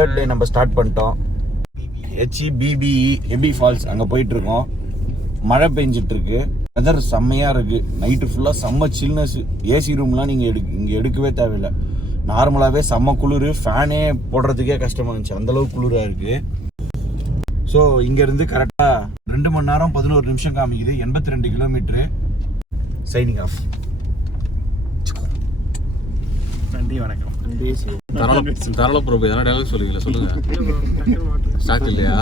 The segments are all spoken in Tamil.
தேர்ட் டே நம்ம ஸ்டார்ட் பண்ணிட்டோம். HEBBE ஹெபி ஃபால்ஸ் அங்கே போயிட்டுருக்கோம். மழை பெஞ்சிட்டு இருக்கு. வெதர் செம்மையாக இருக்குது. நைட்டு ஃபுல்லாக செம்ம சில்னஸ். ஏசி ரூம்லாம் நீங்கள் இங்கே எடுக்கவே தேவையில்லை. நார்மலாகவே செம்ம குளிர். ஃபேனே போடுறதுக்கே கஷ்டமாக இருந்துச்சு, அந்தளவுக்கு குளிராக இருக்குது. ஸோ இங்கேருந்து கரெக்டாக 2 மணி நேரம் 11 நிமிஷம் காமிக்குது. 82 கிலோமீட்ரு. Signing off. நன்றி, வணக்கம். சொல்லுங்க. ஸ்டாக் இல்லையா?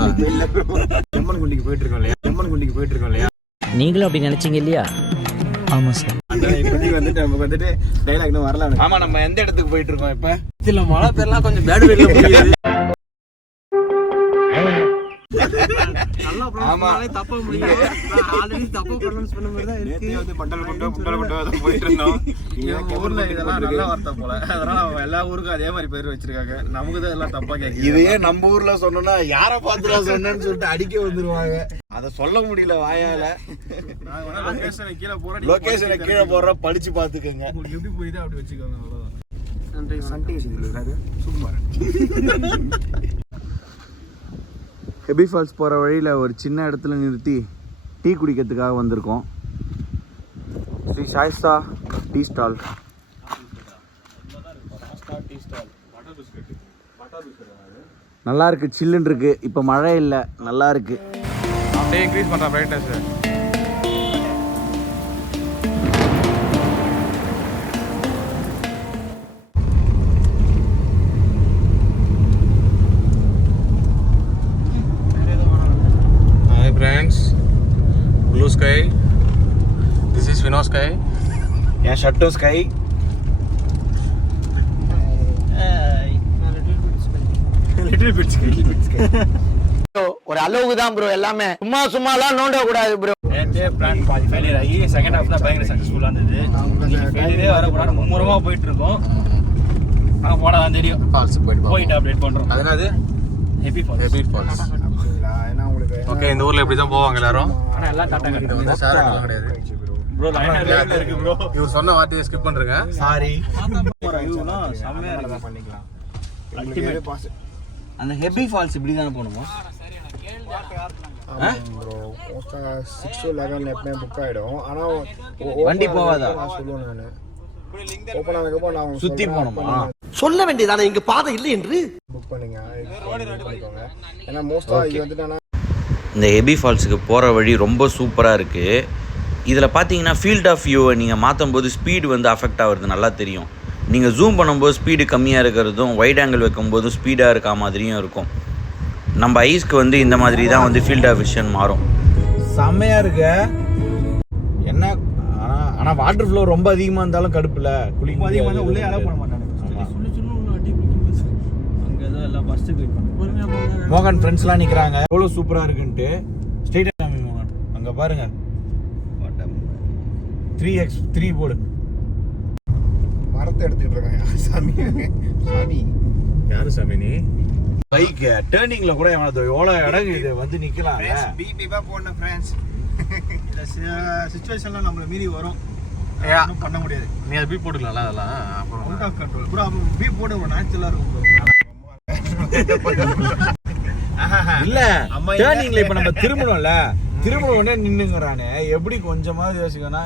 செம்மன் குண்டிக்கு போயிட்டு இருக்கோம் இல்லையா? நீங்களும் அப்படி நினைச்சீங்க இல்லையா? ஆமா சார். இப்போதைக்கு வந்துட்டு நமக்கு வந்துட்டு டைலாக் இன்னும் வரல. ஆமா, நம்ம எந்த இடத்துக்கு போயிட்டு இருக்கோம் இப்ப? இதுல மழை பேர்லாம் கொஞ்சம் பேடு வெளில போகுது. ஆமா, தப்பா முடியும். ஆல்ரெடி தப்பா ப்ரொனன்ஸ் பண்ண மாதிரி தான் இருக்கு. வந்து பண்டல் கொண்டு போயிட்டு இருந்தோம். ஊர்ல இதெல்லாம் நல்ல வார்த்தை போல, அதனால எல்லா ஊருக்கும் அதே மாதிரி பேர் வச்சிருக்காங்க. நமக்கு தான் எல்லாம் தப்பா கேட்குது. இதையே நம்ம ஊர்ல சொன்னோம்னா யாரை பார்த்துடா சொன்னேன்னு சொல்லிட்டு அடிக்க வந்துருவாங்க. அதை சொல்ல முடியல வாயால. லொகேஷனை கீழே போடுற படிச்சு பாத்துக்கோங்க. எப்படி போயிட்டு அப்படி வச்சுக்கோங்க. சுகுமார். ஹெபி ஃபால்ஸ் போகிற வழியில் ஒரு சின்ன இடத்துல நிறுத்தி டீ குடிக்கிறதுக்காக வந்திருக்கோம். Sri Saistha tea stall. நல்லா இருக்கு, சில்லுன்னு இருக்கு. இப்போ மழை இல்லை, நல்லா இருக்கு. அப்படியே இன்க்ரீஸ் பண்ணுறேன் brightness. Blue sky. This is Vino sky. Yeah, Shatto sky. Little bit sky. ஒரு அளவுக்கு தான் ப்ரோ. எல்லாமே சும்மாலாம் நோண்ட கூடாது ப்ரோ. நேற்று பிளான் பாதி ஃபெயிலியர் ஆகி செகண்ட் ஹாஃப் தான் பயங்கர சக்ஸஸ்ஃபுல்லாக இருந்தது. ஃபெயிலியரே வரக்கூடாது. மும்முரமாக போயிட்டு இருக்கோம். நாங்கள் போனால் தான் தெரியும். ஃபால்ஸ் போயிட்டு அப்டேட் பண்ணுறோம். அதனால ஹெபி ஃபால்ஸ். ஹெபி ஃபால்ஸ். ஓகே, இந்த ஊர்ல இப்படி தான் போவாங்க எல்லாரும். ஆனா எல்லாம் டாட்டா கட்டிட்டு கிடையாது ப்ரோ. லைனர் இருக்கு ப்ரோ. இவர் சொன்ன வார்த்தையை ஸ்கிப் பண்றீங்க. சாரி. வியூலாம் செம்மையா இருக்கு. பண்ணிக்கலாம். Ultimate boss. அந்த ஹெபி ஃபால்ஸ் இப்படி தான போணுமா? ப்ரோ மோஸ்டா 6 to 11 எப்பமே புக் ஆயிடும். ஆனா வண்டி போவாதா? நான் சொல்லுவேன். நான் ஓபன் ஆனதுக்கு நான் சுத்தி போணுமா? சொல்ல வேண்டியதானே, இங்க பாதை இல்லை என்று. புக் பண்ணுங்க, பண்ணிக்கோங்க. ஏன்னா மோஸ்டா இது வந்துட்டானா இந்த ஹெபி ஃபால்ஸுக்கு போகிற வழி ரொம்ப சூப்பராக இருக்குது. இதில் பார்த்தீங்கன்னா ஃபீல்ட் ஆஃப் வியூவை நீங்கள் மாற்றும் போது ஸ்பீடு வந்து அஃபெக்ட் ஆகிறது நல்லா தெரியும். நீங்கள் ஜூம் பண்ணும்போது ஸ்பீடு கம்மியாக இருக்கிறதும், வைட் ஆங்கிள் வைக்கும்போதும் ஸ்பீடாக இருக்க மாதிரியும் இருக்கும். நம்ம ஐஸ்க்கு வந்து இந்த மாதிரி தான் வந்து ஃபீல்ட் ஆஃப் விஷன் மாறும். செம்மையாக இருக்கு. என்ன ஆனால் வாட்டர் ஃப்ளோ ரொம்ப அதிகமாக இருந்தாலும் கடுப்பில் குளிக்கும் அதிகமாக இருந்தால் உள்ளே அலோவ் பண்ண மாட்டாங்க. அங்கே ஏதோ எல்லாம் பஸ்ஸுக்கு வெயிட் பண்ணுறோம். மோகன் ஃப்ரெண்ட்ஸ்லாம் நிற்கிறாங்க. எவ்வளோ சூப்பராக இருக்குன்ட்டு. ஸ்ட்ரெயிட்டாக காமி மோகன். அங்கே பாருங்க 3x3 போடு. மரத்தை எடுத்துட்டு இருக்காங்க. சாமி சாமி யாரு சாமி நீ? பைக் டர்னிங்ல கூட எவ்வளோ இடம் இது வந்து நிற்கலாம். பிபிபா போன ஃப்ரெண்ட்ஸ். இந்த சிச்சுவேஷன்லாம் நம்மளை மீறி வரும். ஒன்றும் பண்ண முடியாது. நீ அது பீ போட்டுக்கலாம்ல அதெல்லாம். அப்புறம் அவுட் ஆஃப் கண்ட்ரோல் ப்ரோ. அப்போ பீ போட ஒரு நேச்சுரலாக இருக்கும் ப்ரோ. இல்ல டர்னிங்ல இப்ப நம்ம திரும்பணும்ல, திரும்ப உடனே நின்னுங்கறானே. எப்படி கொஞ்சமாவது யோசிக்கனா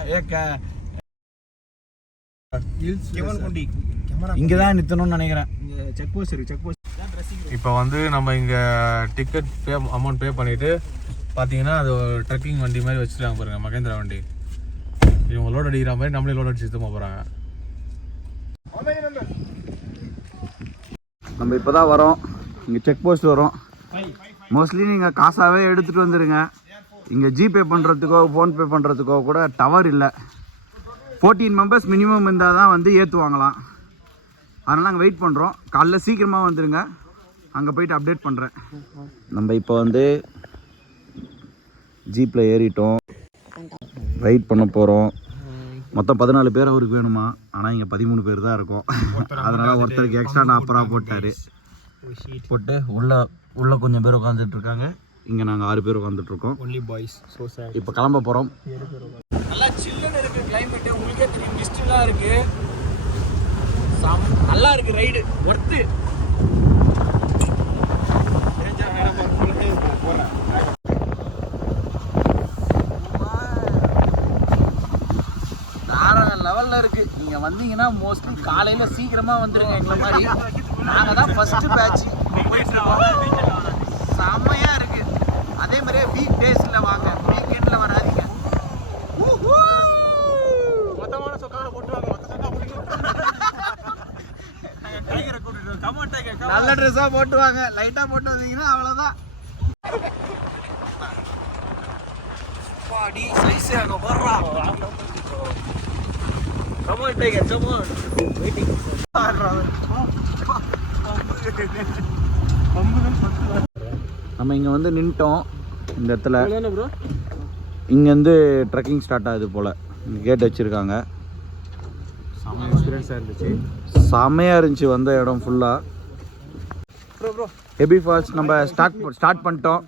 இங்கதான் நித்தணும்னு நினைக்கிறேன். செக் போஸ்ட் இருக்கு. செக் போஸ்ட் இப்போ வந்து நம்ம இங்கே டிக்கெட் அமௌண்ட் பே பண்ணிவிட்டு பார்த்தீங்கன்னா அது ஒரு ட்ரக்கிங் வண்டி மாதிரி வச்சுருக்காங்க பாருங்க, மகேந்திரா வண்டி. இவங்க லோட் அடிக்கிற மாதிரி நம்மளே லோட் அடிச்சு சுத்தமாக போகிறாங்க. நம்ம இப்போ தான் வரோம். இங்கே செக் போஸ்ட் வரும். மோஸ்ட்லி நீங்கள் காசாகவே எடுத்துகிட்டு வந்துடுங்க. இங்கே ஜிபே பண்ணுறதுக்கோ ஃபோன்பே பண்ணுறதுக்கோ கூட டவர் இல்லை. 14 மெம்பர்ஸ் மினிமம் இருந்தால் தான் வந்து ஏற்றுவாங்களாம். அதனால் நாங்கள் வெயிட் பண்ணுறோம். காலைல சீக்கிரமாக வந்துடுங்க. அங்கே போயிட்டு அப்டேட் பண்ணுறேன். நம்ம இப்போ வந்து ஜீப்பில் ஏறிட்டோம். ரைட் பண்ண போகிறோம். மொத்தம் 14 பேர் அவருக்கு வேணுமா, ஆனால் இங்கே 13 பேர் தான் இருக்கும். அதனால் ஒருத்தருக்கு எக்ஸ்ட்ரா 40 ரூபா போட்டார். போட்டு உள்ள கொஞ்சம் பேர் உட்காந்துட்டு இருக்காங்க. இங்கே நாங்கள் 6 பேர் உட்காந்துட்ருக்கோம். இப்போ கிளம்ப போகிறோம். நல்லா சில்லுன்னு இருக்குது கிளைமேட்டு. உங்களுக்கே தெரியும், மிஸ்டெலாம் இருக்குது. நல்லா இருக்குது ரைடு. ஒர்த்து. லெவலில் இருக்குது. நீங்கள் வந்தீங்கன்னா மோஸ்ட்லி காலையில் சீக்கிரமாக வந்துடுங்க. எங்களை மாதிரி நாங்கள் தான் ஃபஸ்ட்டு பேட்ச் செம்மையாக இருக்குது. அதே மாதிரியே வீக் டேஸில் வாங்க, வீக்கெண்டில் வராதீங்க. நல்ல ட்ரெஸ்ஸாக போட்டு வாங்க, லைட்டாக போட்டு வந்தீங்கன்னா அவ்வளோதான். பாடி சைஸ் அங்கே வர்றா. Come on tiger, come on. வெயிட்டிங். நம்ம இங்கே வந்து நின்ட்டோம் இந்த இடத்துல. இங்கேருந்து ட்ரெக்கிங் ஸ்டார்ட் ஆகுது போல். கேட் வச்சுருக்காங்க. செம்ம எக்ஸ்பீரியன்ஸாக இருந்துச்சு. செம்மையாக இருந்துச்சு வந்த இடம் ஃபுல்லாக. ஹெபி ஃபால்ஸ் நம்ம ஸ்டார்ட் பண்ணிட்டோம்.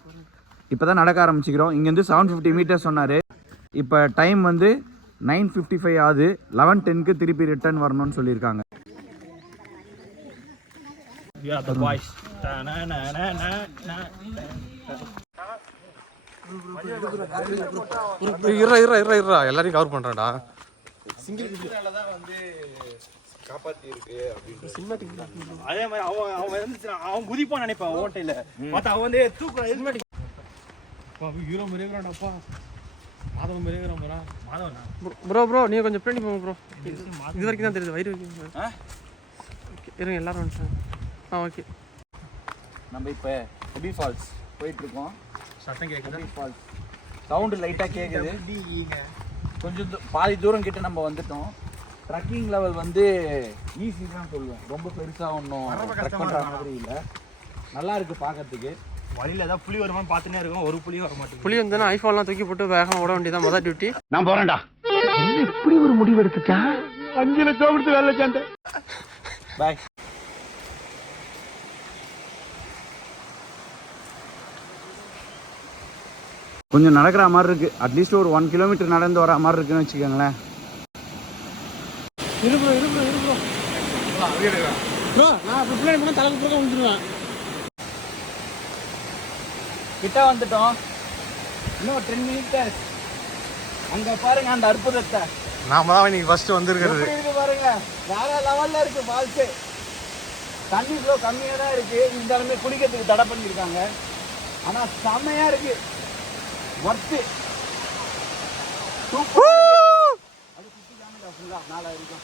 இப்போ தான் நடக்க ஆரம்பிச்சிக்கிறோம். இங்கேருந்து 750 மீட்டர்ஸ் சொன்னார். இப்போ டைம் வந்து 9:55 ஆகுது. 11:10க்கு திருப்பி ரிட்டர்ன் வரணும்னு சொல்லியிருக்காங்க. எல்லாரையும் கவர் பண்ணுறாடா. அதே மாதிரி அவன் குதிப்பான்னு நினைப்பான் ஓட்டையில. பார்த்தா அவன் வந்து தூக்குறான். ஹீரோ மாதிரி இருக்கிறான்டாப்பா. மாதவன் மாதிரி இருக்கிறான். மாதவனா ப்ரோ நீங்கள் கொஞ்சம் பின்னாடி போங்க ப்ரோ. இது வரைக்கும் தான் தெரியுது, வயிறு வரைக்கும். இருங்க எல்லாரும் வந்துட்டாங்க. ஓகே. நம்ம இப்போ ஹெபி ஃபால்ஸ் போயிட்டுருக்கோம். சத்தம் கேட்குது. ஹெபி ஃபால்ஸ் சவுண்டு லைட்டாக கேட்குது. கொஞ்சம் பாதி தூரம் கிட்ட நம்ம வந்துட்டோம். ட்ரக்கிங் லெவல் வந்து ஈஸி தான் சொல்லுவோம். ரொம்ப பெருசாக ஒன்றும் ட்ரக் பண்ணுற மாதிரி இல்லை. நல்லா இருக்குது பார்க்கறதுக்கு. வழியில் ஏதாவது புலி வருமானு பார்த்துனே இருக்கும். ஒரு புலியும் வர மாட்டேங்குது. புளி வந்தோன்னா ஐஃபோன்லாம் தூக்கி போட்டு வேகமாக ஓட வேண்டியதான் மொதல் டியூட்டி. நான் போறேன்டா. இப்படி ஒரு முடிவு எடுத்துட்டா 5 லட்சம் கொடுத்து வேலை சேர்ந்த. பாய். கொஞ்சம் நடக்கிற மாதிரி இருக்கு. அட்லீஸ்ட் ஒரு 1 கிலோமீட்டர் நடந்து வர மாதிரி இருக்குன்னு வச்சுக்கோங்களேன். இரு ப்ரோ நான் அப்போ பின்னாடி போனால் தலைக்கு போக வந்துடுவேன். கிட்ட வந்துட்டோம். இன்னும் 10 மினிட்ஸ். அங்க பாருங்க அந்த அற்புதத்தை. நாம தான் இன்னைக்கு ஃபர்ஸ்ட் வந்திருக்கிறது. எப்படி இருக்கு பாருங்க. வேற லெவல்ல இருக்கு ஃபால்ஸ். தண்ணி ஃப்ளோ கம்மியா தான் இருக்கு. இருந்தாலுமே குளிக்கிறதுக்கு தடை பண்ணிருக்காங்க. ஆனா செம்மையா இருக்கு. ஒர்த்து. சூப்பர். அது சுத்தி காமிடா ஃபுல்லா நாளா இருக்கும்.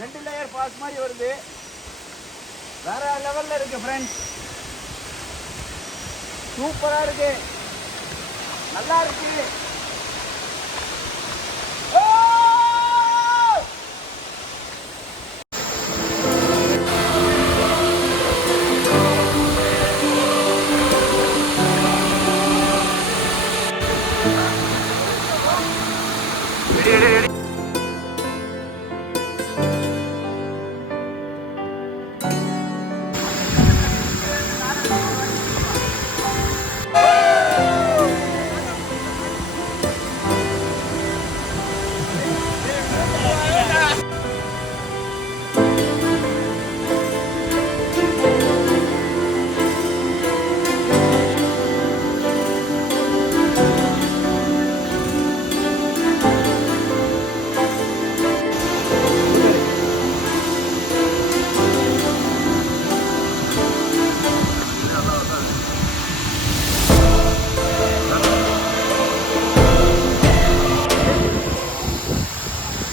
2 லேயர் ஃபால்ஸ் மாதிரி வருது. வேற லெவல்ல இருக்கு ஃப்ரெண்ட்ஸ். சூப்பரா இருக்கு. நல்லா இருக்கு.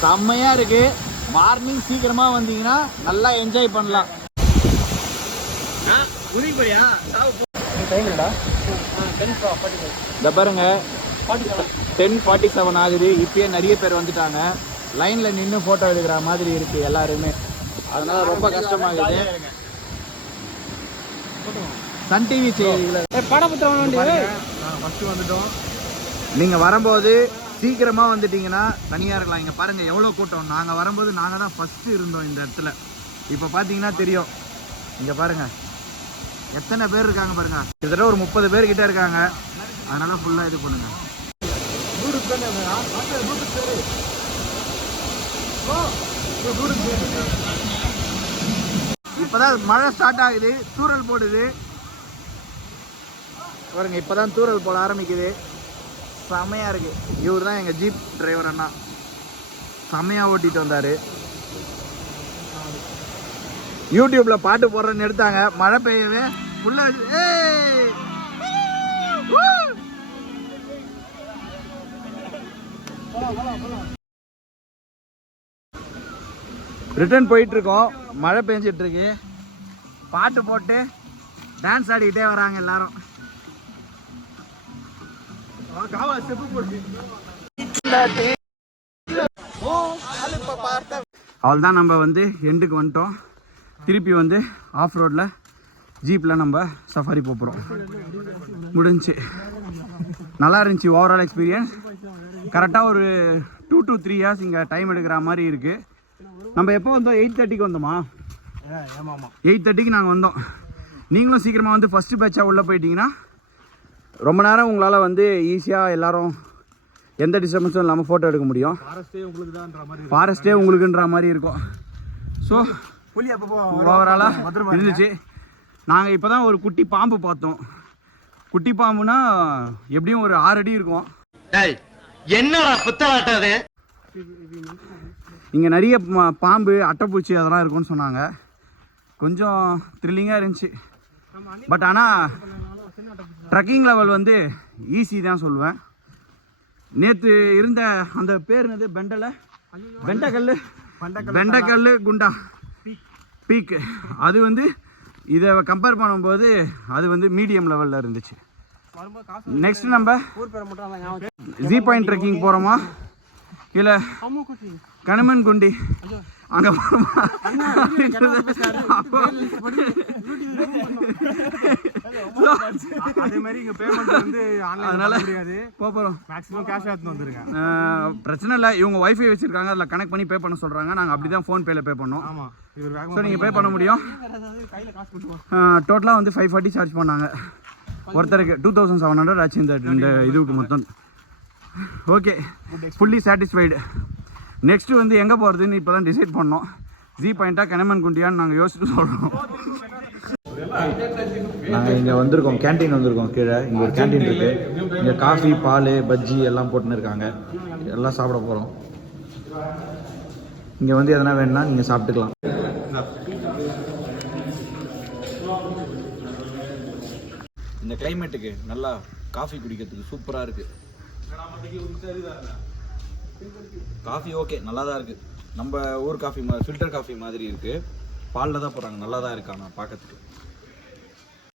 செம்மையா இருக்கு. மார்னிங் சீக்கிரமா வந்தீங்கன்னா நல்லா என்ஜாய் பண்ணலாம். இந்த பாருங்க 10:47 ஆகுது. இப்பயே நிறைய பேர் வந்துட்டாங்க. லைன்ல நின்று போட்டோ எடுக்கிற மாதிரி இருக்கு எல்லாருமே. அதனால ரொம்ப கஷ்டமாகுது. சன் டிவி செய்திகளை ஃபர்ஸ்ட் வந்துட்டோம். நீங்க வரும்போது சீக்கிரமா வந்துட்டீங்கன்னா தனியா இருக்கலாம். இங்க பாருங்க எவ்வளவு கூட்டம். நாங்க வரும்போது நாங்க தான் ஃபர்ஸ்ட் இருந்தோம் இந்த இடத்துல. இப்ப பாத்தீங்கன்னா தெரியும். இங்க பாருங்க எத்தனை பேர் இருக்காங்க பாருங்க. கிட்டத்தட்ட ஒரு 30 பேர் கிட்ட இருக்காங்க. அதனால ஃபுல்லா இது பண்ணுங்க. இப்பதான் மழை ஸ்டார்ட் ஆகுது. தூறல் போடுது பாருங்க. இப்பதான் தூறல் போட ஆரம்பிக்குது. செமையா இருக்கு. இவர் தான் எங்க ஜீப் டிரைவர் அண்ணா. செம்மையாக ஓட்டிட்டு வந்தார். யூடியூப்பில் பாட்டு போடுறேன்னு எடுத்தாங்க, மழை பெய்யவே உள்ள ரிட்டர்ன் போயிட்டுருக்கோம். மழை பெஞ்சிட்ருக்கு. பாட்டு போட்டு டான்ஸ் ஆடிக்கிட்டே வராங்க எல்லாரும். அவள்தான் நம்ம வந்து எண்டுக்கு வந்துட்டோம். திருப்பி வந்து ஆஃப் ரோடில் ஜீப்பில் நம்ம சஃபாரி போகிறோம். முடிஞ்சு நல்லா இருந்துச்சு ஓவரால் எக்ஸ்பீரியன்ஸ். கரெக்டாக ஒரு 2 to 3 hours இங்கே டைம் எடுக்கிற மாதிரி இருக்குது. நம்ம எப்போ வந்தோம்? 8:30க்கு வந்தோமா? 8:30க்கு நாங்கள் வந்தோம். நீங்களும் சீக்கிரமாக வந்து ஃபஸ்ட்டு பேட்சாக உள்ளே போயிட்டீங்கன்னா ரொம்ப நேரம் உங்களால் வந்து ஈஸியாக எல்லோரும் எந்த டிஸ்டர்பன்ஸும் இல்லாமல் ஃபோட்டோ எடுக்க முடியும். ஃபாரஸ்ட்டே உங்களுக்குன்ற மாதிரி இருக்கும். ஸோ ஓவராலாக இருந்துச்சு. நாங்கள் இப்போ தான் ஒரு குட்டி பாம்பு பார்த்தோம். குட்டி பாம்புனா எப்படியும் ஒரு 6 அடி இருக்கும். என்னடா புத்தலாட்டது? இங்கே நிறைய பாம்பு, அட்டைப்பூச்சி அதெல்லாம் இருக்கும்னு சொன்னாங்க. கொஞ்சம் த்ரில்லிங்காக இருந்துச்சு. பட் ஆனால் ட்ரக்கிங் லெவல் வந்து ஈஸி தான் சொல்லுவேன். நேற்று இருந்த அந்த பேர் என்னது? பெண்டக்கல் குண்டா பீக்கு. அது வந்து இதை கம்பேர் பண்ணும்போது அது வந்து மீடியம் லெவலில் இருந்துச்சு. நெக்ஸ்ட் நம்ம ஜீ பாயிண்ட் ட்ரெக்கிங் போகிறோமா இல்லை கணமன் குண்டி அங்கே போகிறோமா? அதனால போகிறோம். பிரச்சனை இல்லை, இவங்க வைஃபை வச்சுருக்காங்க, அதில் கனெக்ட் பண்ணி பே பண்ண சொல்கிறாங்க. நாங்கள் அப்படி தான் ஃபோன்பேயில் பே பண்ணோம். ஸோ நீங்கள் பே பண்ண முடியும். டோட்டலாக வந்து 540 சார்ஜ் பண்ணாங்க ஒருத்தருக்கு. 2700 ஆச்சு இந்த இதுக்கு மொத்தம். Okay, fully satisfied. நெக்ஸ்ட்டு வந்து எங்கே போகிறதுன்னு இப்போ தான் டிசைட் பண்ணோம். ஜீ பாயிண்ட்டாக கனமன் குண்டியான்னு நாங்கள் யோசிச்சுட்டு சொல்கிறோம். நாங்கள் இங்கே வந்திருக்கோம், கேன்டீன் வந்திருக்கோம். கீழே இங்கே ஒரு கேன்டீன் இருக்குது. இங்கே காஃபி, பால், பஜ்ஜி எல்லாம் போட்டுன்னு இருக்காங்க. எல்லாம் சாப்பிட போகிறோம். இங்கே வந்து எதனா வேணும்னா நீங்கள் சாப்பிட்டுக்கலாம். இந்த கிளைமேட்டுக்கு நல்லா காஃபி குடிக்கிறதுக்கு சூப்பராக இருக்குது. காஃபி ஓகே, நல்லா தான் இருக்குது. நம்ம ஊர் காஃபி ஃபில்டர் காஃபி மாதிரி இருக்குது. பாலில் தான் போடுறாங்க, நல்லா தான் இருக்கு. ஆனால் பார்க்கறதுக்கு